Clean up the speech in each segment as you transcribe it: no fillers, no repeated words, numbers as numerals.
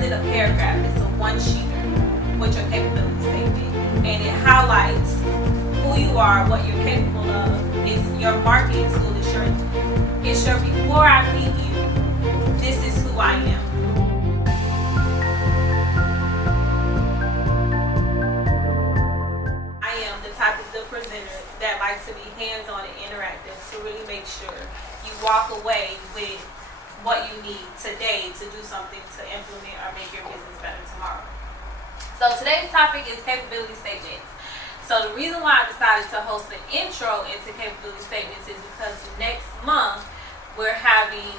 than a paragraph. It's a one-sheeter with your capability statement. And it highlights who you are, what you're capable of. It's your marketing tool. It's your before I meet you, this is who I am. I am the type of the presenter that likes to be hands-on and interactive to really make sure you walk away with what you need today to do something to implement or make your business better tomorrow. So today's topic is capability statements. So the reason why I decided to host an intro into capability statements is because next month we're having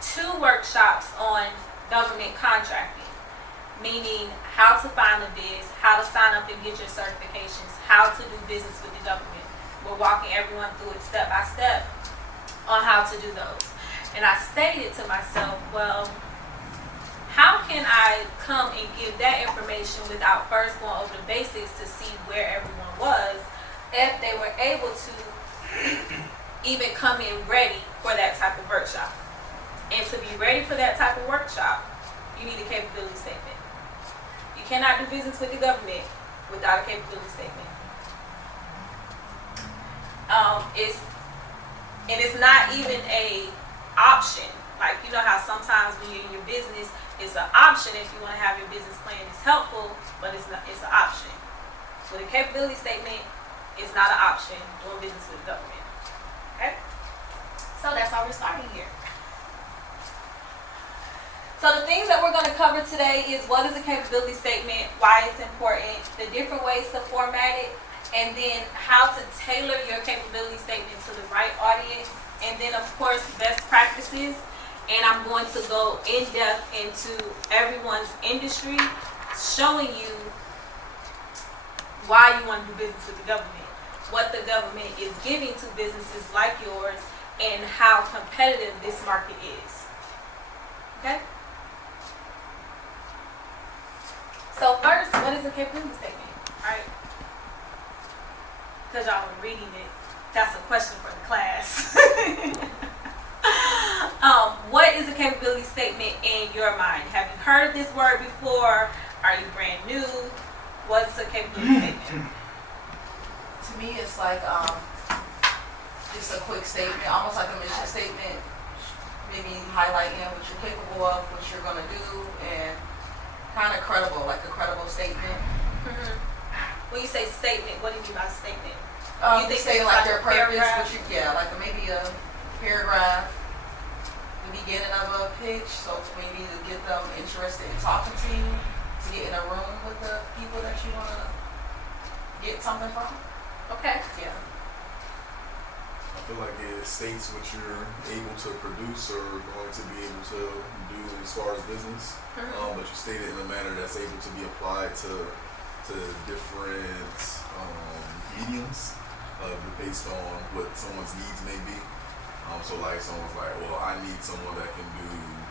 2 workshops on government contracting, meaning how to find the bids, how to sign up and get your certifications, how to do business with the government. We're walking everyone through it step by step on how to do those. And I stated to myself, well, how can I come and give that information without first going over the basics to see where everyone was, if they were able to even come in ready for that type of workshop? And to be ready for that type of workshop, you need a capability statement. You cannot do business with the government without a capability statement. It's not even a option. Like, you know how sometimes when you're in your business, it's an option if you want to have your business plan. It's helpful, but it's not. It's an option. With a capability statement, it's not an option doing business with the government. Okay? So that's how we're starting here. So the things that we're going to cover today is what is a capability statement, why it's important, the different ways to format it, and then how to tailor your capability statement to the right audience, and then of course best practices. And I'm going to go in depth into everyone's industry, showing you why you want to do business with the government, what the government is giving to businesses like yours, and how competitive this market is. Okay? So first, what is a capability statement? All right? Because y'all were reading it, that's a question for the class. What is a capability statement in your mind? Have you heard of this word before? Are you brand new? What's a capability statement? To me, it's like just a quick statement, almost like a mission statement. Maybe highlighting what you're capable of, what you're going to do, and kind of credible, like a credible statement. Mm-hmm. When you say statement, what do you mean by statement? You think stating like their purpose, like maybe a paragraph, the beginning of a pitch, so maybe to get them interested in talking to you, to get in a room with the people that you want to get something from. Okay. Yeah. I feel like it states what you're able to produce or going to be able to do as far as business, but you state it in a manner that's able to be applied to different mediums based on what someone's needs may be. So like someone's like, well, I need someone that can do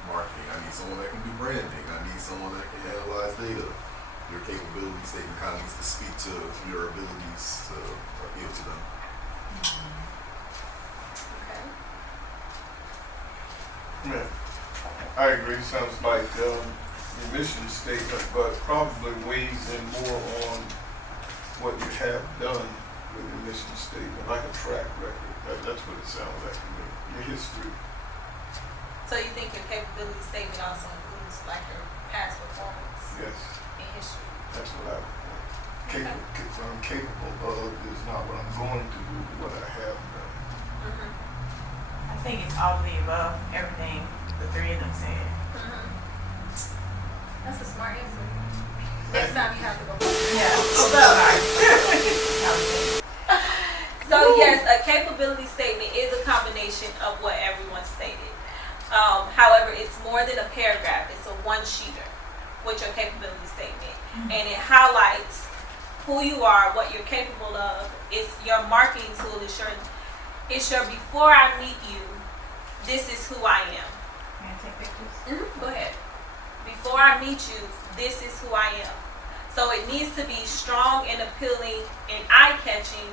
marketing. I need someone that can do branding. I need someone that can analyze data. Your capability statement kind of needs to speak to your abilities to appeal to them. Okay. Yeah, I agree. Sounds like your mission statement, but probably weighs in more on what you have done with your mission statement, like a track record. That's what it sounds like to me. Your history. So you think your capability statement also includes like your past performance? Yes. In history. That's what I'm capable of is not what I'm going to do, but what I have done. I think it's all of the above, everything the 3 of them said. That's a smart answer. Next time you have to go. So yes, a capability statement is a combination of what everyone stated. However, it's more than a paragraph. It's a one-sheeter with your capability statement. And it highlights who you are, what you're capable of. It's your marketing tool. It's your before I meet you, this is who I am. Can I take pictures? Go ahead. Before I meet you, this is who I am. So it needs to be strong and appealing and eye-catching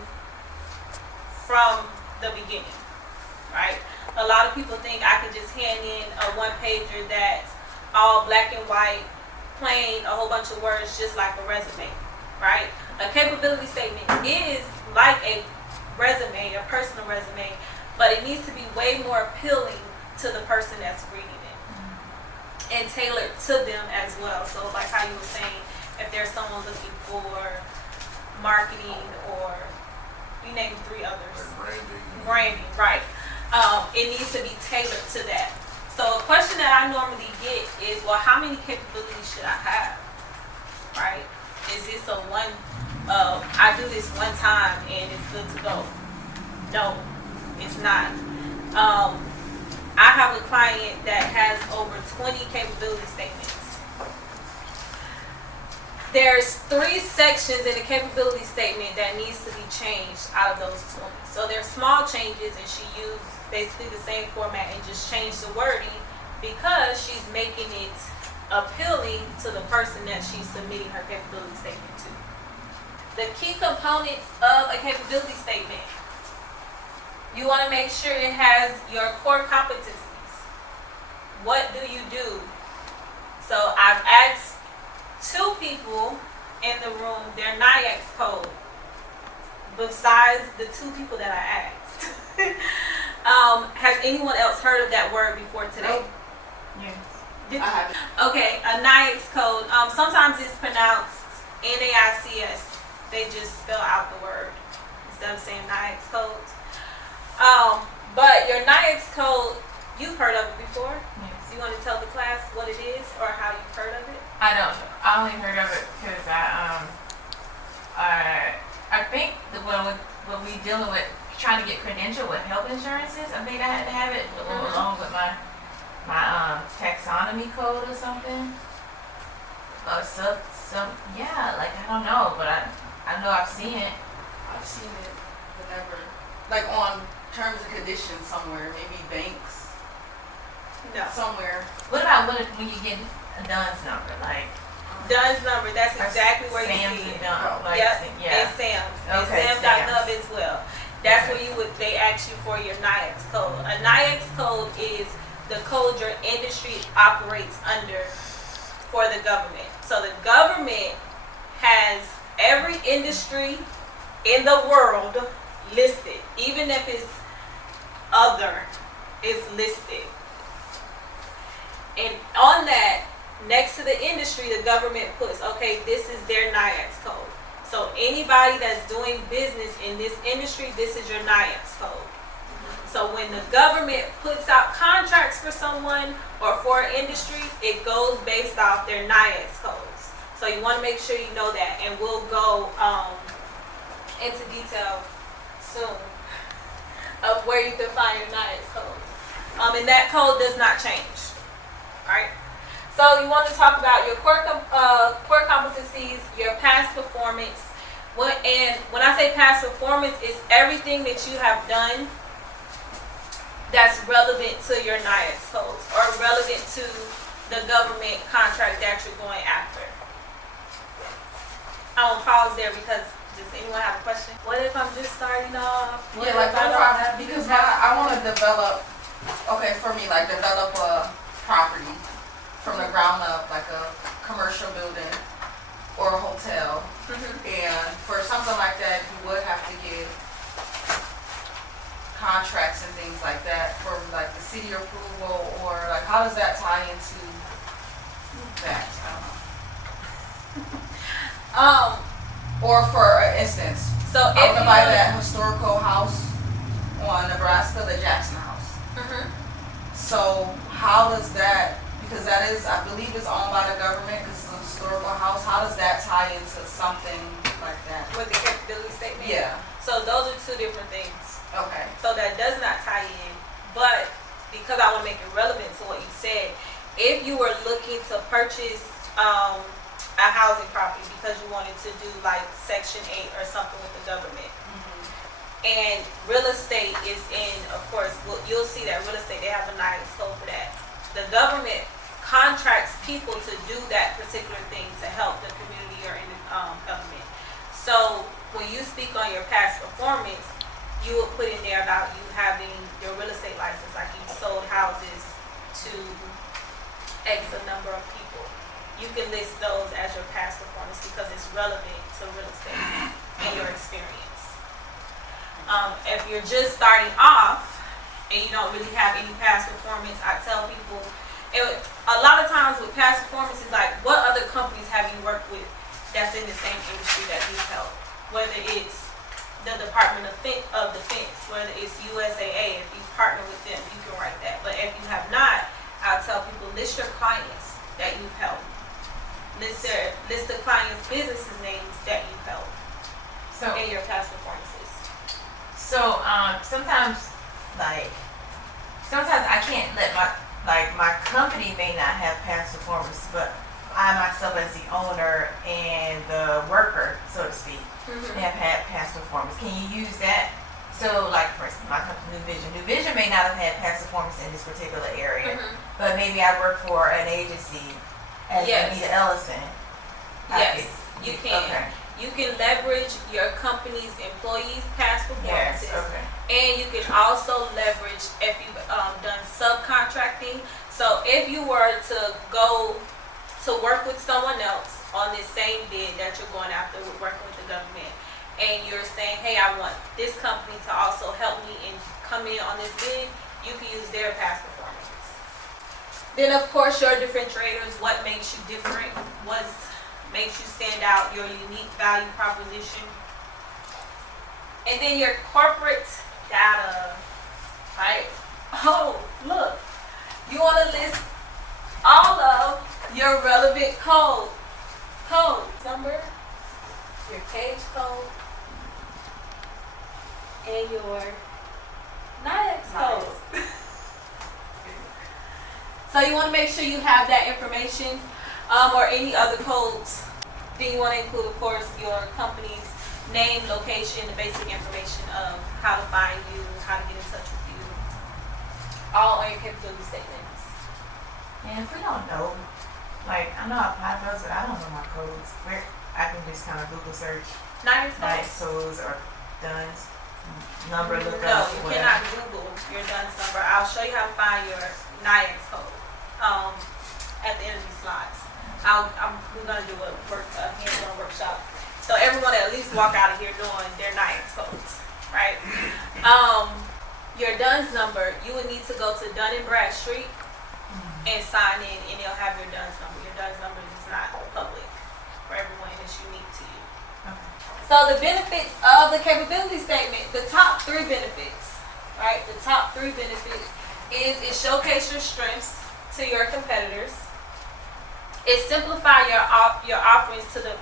from the beginning, right? A lot of people think I could just hand in a one-pager that's all black and white, plain, a whole bunch of words, just like a resume, right? A capability statement is like a resume, a personal resume, but it needs to be way more appealing to the person that's reading it and tailored to them as well. So like how you were saying, if there's someone looking for marketing or you named 3 others. Branding, right. It needs to be tailored to that. So a question that I normally get is, well, how many capabilities should I have? Right? Is this a one, I do this one time and it's good to go? No, it's not. I have a client that has over 20 capability statements. There's 3 sections in the capability statement that needs to be changed out of those 20. So there's small changes, and she used basically the same format and just changed the wording because she's making it appealing to the person that she's submitting her capability statement to. The key components of a capability statement. You want to make sure it has your core competencies. What do you do? So I've asked 2 people in the room their NIAX code besides the 2 people that I asked. Has anyone else heard of that word before today? Yes. I haven't. Okay, a NIAX code. Sometimes it's pronounced NAICS. They just spell out the word instead of saying NIAX codes. But your NIAX code, you've heard of it before? Yes. You want to tell the class what it is or how you've heard of it? I don't know. I only heard of it because I think that when we dealing with trying to get credentialed with health insurances, I think I had to have it along with my taxonomy code or something. Or some yeah, like I don't know, but I know I've seen it. I've seen it, but never, like on terms and conditions somewhere, maybe banks, No. somewhere. What about when you get a DUNS number, like Dunn's number, that's exactly where you Sam's see and it. Dun, like Yep, yeah. and Sam's. Okay, And Sam.gov as well. That's where they ask you for your NIAX code. A NIAX code is the code your industry operates under for the government. So the government has every industry in the world listed, even if it's other, it's listed. And on that, next to the industry, the government puts, okay, this is their NIAX code. So anybody that's doing business in this industry, this is your NIAX code. So when the government puts out contracts for someone or for an industry, it goes based off their NIAX codes. So you want to make sure you know that, and we'll go into detail soon of where you can find your NIAX code. And that code does not change. All right. So you want to talk about your core competencies, your past performance. And when I say past performance, it's everything that you have done that's relevant to your NIAX codes or relevant to the government contract that you're going after. I will pause there because does anyone have a question? What if I'm just starting off? Yeah, like because I want to develop, okay, for me, like develop a property from the ground up, like a commercial building or a hotel. And for something like that, you would have to get contracts and things like that from like the city approval, or like how does that tie into that? I don't know. Or for instance, So I if want to buy that historical house on Nebraska, the Jackson House. So how does that, because that is, I believe it's owned by the government because it's a historical house, how does that tie into something like that? with the capability statement. Yeah, So those are 2 different things. okay. So that does not tie in, but because I want to make it relevant to what you said, if you were looking to purchase a housing property because you wanted to do like Section 8 or something with the government, and real estate is in, of course, you'll see that real estate, they have a NIAX code for that. The government contracts people to do that particular thing to help the community or in the government. So when you speak on your past performance, you will put in there about you having your real estate license, like you sold houses to X a number of people. you can list those as your past performance because it's relevant to real estate and your experience. If you're just starting off and you don't really have any past performance, I tell people, a lot of times with past performance is like, what other companies have you worked with that's in the same industry that you've helped? Whether it's the Department of Defense, whether it's USAA, if you partner with them, you can write that. But if you have not, I'll tell people, list your clients that you've helped. List the clients' businesses names that you've helped in your past performances. So sometimes I can't let my company may not have past performance, but I myself as the owner and the worker, so to speak, have had past performance. Can you use that? So like for instance, my company New Vision may not have had past performance in this particular area, but maybe I work for an agency as Anita Ellison. Yes, you can. Okay. You can leverage your company's employees' past performances. Yes, okay. And you can also leverage if you've done subcontracting. So if you were to go to work with someone else on this same bid that you're going after with working with the government, and you're saying, hey, I want this company to also help me and come in on this bid, you can use their past performance. Then of course your differentiators, what makes you different, what makes you stand out, your unique value proposition. And then your corporate data, right? Oh, look, you want to list all of your relevant code number, your cage code, and your NIAX code. So you want to make sure you have that information. Or any other codes. Then you want to include, of course, your company's name, location, the basic information of how to find you, how to get in touch with you, all on your capability statements. And if we don't know, like I know I apply those, but I don't know my codes. Where I can just kind of Google search NIAX codes or DUNS number lookup. No, you cannot Google your DUNS number. I'll show you how to find your NIAX code at the end of these slides. We're going to do a hands-on workshop. So everyone at least walk out of here knowing their NIAX codes, right? Your DUNS number, you would need to go to Dun & Bradstreet and sign in, and they'll have your DUNS number. Your DUNS number is not public for everyone, it's unique to you. Okay. So the benefits of the capability statement, the top 3 benefits, right? The top 3 benefits is it showcases your strengths to your competitors. It simplifies your offerings to the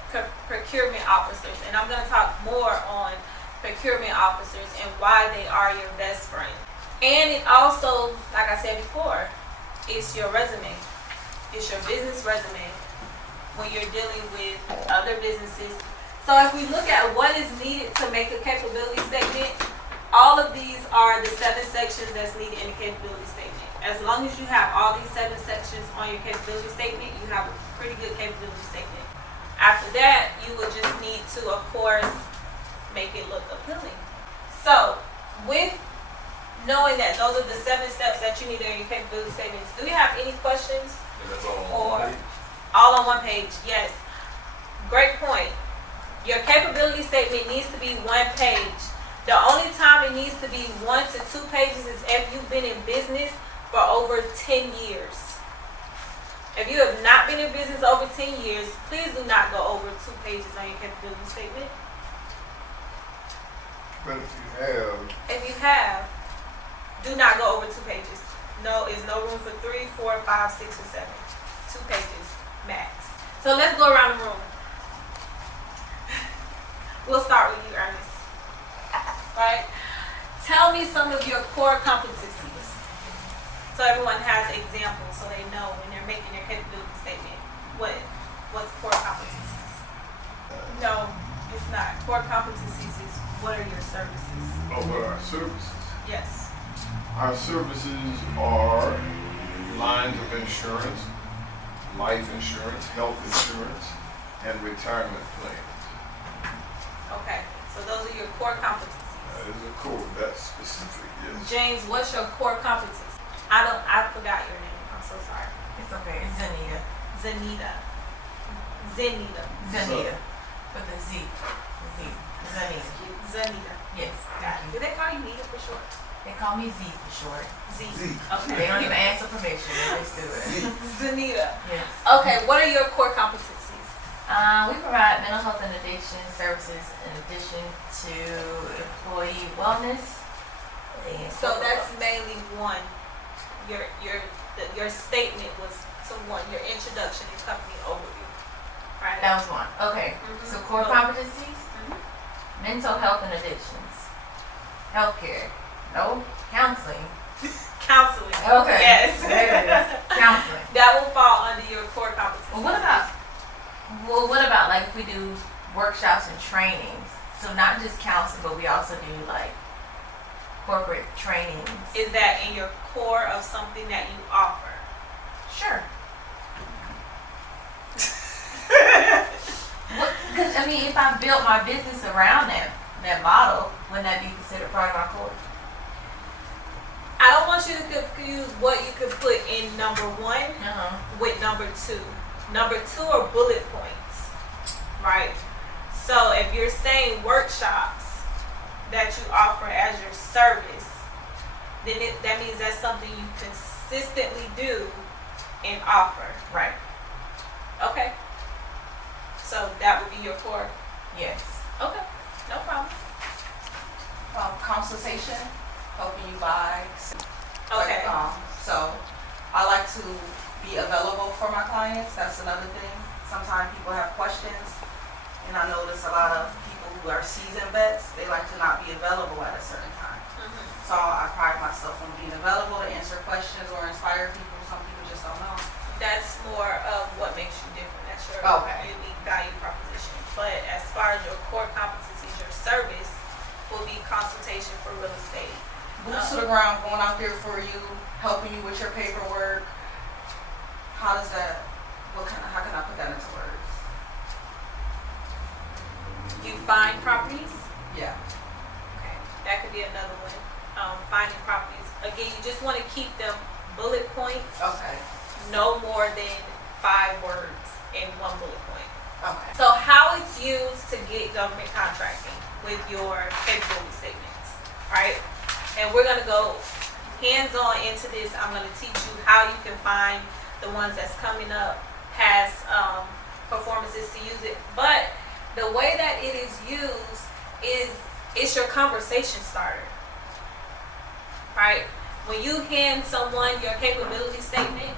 procurement officers, and I'm going to talk more on procurement officers and why they are your best friend. And it also, like I said before, it's your resume. It's your business resume when you're dealing with other businesses. So if we look at what is needed to make a capability statement, all of these are the 7 sections that's needed in a capability statement. As long as you have all these 7 sections on your capability statement, you have a pretty good capability statement. After that, you would just need to, of course, make it look appealing. So, with knowing that those are the 7 steps that you need in your capability statements, do you have any questions? And that's all on one page? All on one page, yes. Great point. Your capability statement needs to be 1 page. The only time it needs to be 1 to 2 pages is if you've been in business for over 10 years. If you have not been in business over 10 years, please do not go over 2 pages on your capability statement. But if you have, do not go over 2 pages. No, is no room for 3, 4, 5, 6, or 7. 2 pages max. So let's go around the room. We'll start with you, Ernest. Right? Tell me some of your core competencies. So everyone has examples so they know when they're making their capability statement what's core competencies. No, it's not. Core competencies is what are your services? Oh, what are our services? Yes. Our services are lines of insurance, life insurance, health insurance, and retirement plans. Okay, so those are your core competencies. That is a code, that's specific, yes. James, what's your core competencies? I forgot your name. I'm so sorry. It's okay. It's Zanita. Zanita. Zenita. Zanita. With the Z. Zanita. Zanita. Yes. Got it. Do they call you Nita for short? They call me Z for short. Z. Z. Okay. They don't even ask for permission. They just do it. Zanita. Yes. Okay, what are your core competencies? We provide mental health and addiction services in addition to employee wellness. And So that's mainly one. Your statement was to one, your introduction and company overview. Right? that was one. Okay. Mhm. So core competencies, Mhm. mental health and addictions, healthcare, no counseling. Counseling. Okay. Yes. There it is. Counseling. That will fall under your core competencies. Well, what about like if we do workshops and trainings? So not just counseling, but we also do like corporate trainings. Is that in your core of something that you offer? Sure. Because I mean, if I built my business around that model, wouldn't that be considered part of my core? I don't want you to confuse what you could put in number one with number two. Number two are bullet points, right? So if you're saying workshops that you offer as your service, then that means that's something you consistently do and offer. Right. Okay. So that would be your core. Yes. Okay. No problem. Consultation, helping you buy. Okay. So I like to be available for my clients. That's another thing. Sometimes people have questions, and I notice a lot of people who are seasoned vets, they like to not be available at a certain time. Mhm. So I pride myself on being available to answer questions or inspire people. Some people just don't know. That's more of what makes you different. That's your Okay. unique value proposition. But as far as your core competencies, your service will be consultation for real estate. Boots to the ground, going out there for you, helping you with your paperwork. How does that, how can I put that into words? You find properties. Yeah. Okay, that could be another one. Finding properties. Again, you just want to keep them bullet points, Okay. no more than 5 words in one bullet point. Okay. So how it's used to get government contracting with your capability statements, right? And we're gonna go hands-on into this. I'm gonna teach you how you can find the ones that's coming up, past performances to use it. But the way that it is used is it's your conversation starter, right? When you hand someone your capability statement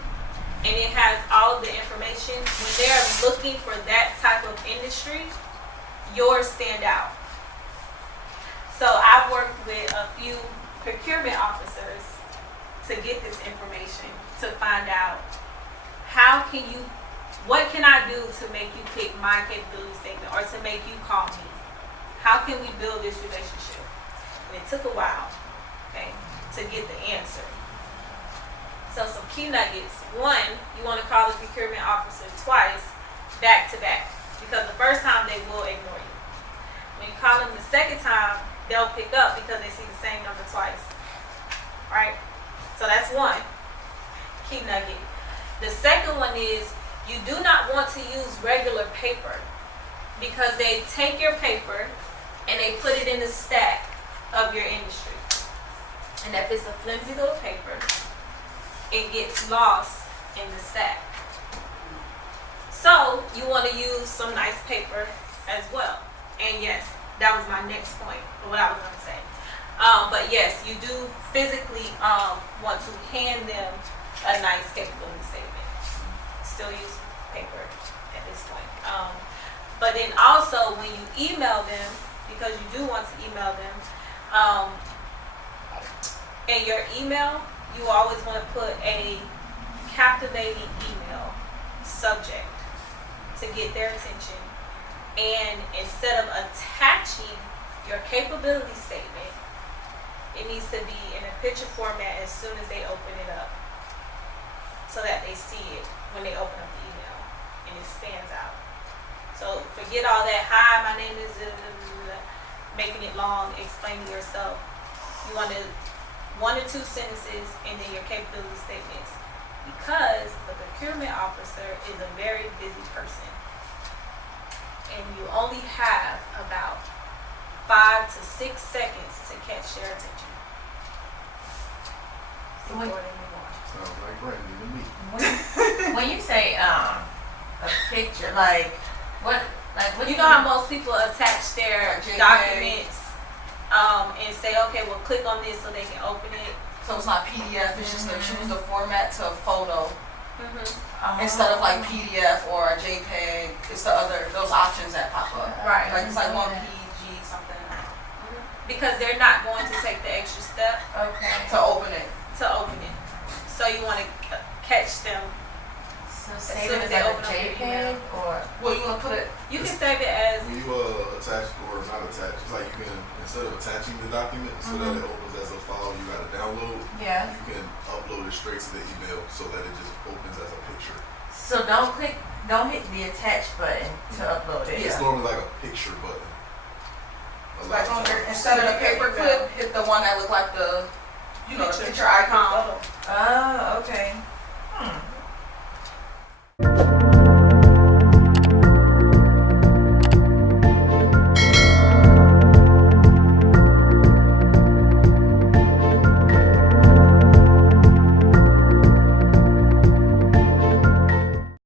and it has all of the information, when they're looking for that type of industry, yours stand out. So I've worked with a few procurement officers to get this information, to find out what can I do to make you pick my capability statement or to make you call me? How can we build this relationship? And it took a while, okay, to get the answer. So some key nuggets. One, you want to call the procurement officer twice, back to back, because the first time they will ignore you. When you call them the second time, they'll pick up because they see the same number twice, right? So that's one key nugget. The second one is you do not want to use regular paper because they take your paper and they put it in the stack of your industry. And if it's a flimsy little paper, it gets lost in the stack. So you want to use some nice paper as well. And yes, that was my next point of what I was going to say. But yes, you do physically want to hand them a nice capability statement. Still use paper at this point. But then also when you email them, because you do want to email them, in your email, you always want to put a captivating email subject to get their attention. And instead of attaching your capability statement, it needs to be in a picture format as soon as they open it up, so that they see it when they open up the email and it stands out. So forget all that, hi, my name is, making it long, explaining yourself. You want to 1 or 2 sentences and then your capability statements, because the procurement officer is a very busy person. and you only have about 5 to 6 seconds to catch their attention before they move on. Sounds like Brandy to me. When you say a picture, like what You know how most people attach their JPEG. documents and say, okay, well, click on this so they can open it. So it's not PDF, it's just to choose the format to photo. Mm-hmm. Instead of like PDF or a JPEG, it's the other, those options that pop up. Right. Like it's like one PG something Because they're not going to take the extra step Okay. to open it. So you want to catch them. So As save soon it as as they like open a up your JPEG or Well, you want to put it, You can save it as, When you attach or not attach, it's like you can, instead of attaching the document so that it opens as a file you gotta download, yeah. you can upload it straight to the email so that it just opens as a picture. So don't hit the attach button to upload it. It's normally like a picture button. A lot like of on there, times. instead of the paper clip, hit the one that look like the, you know, the picture icon. Oh, okay.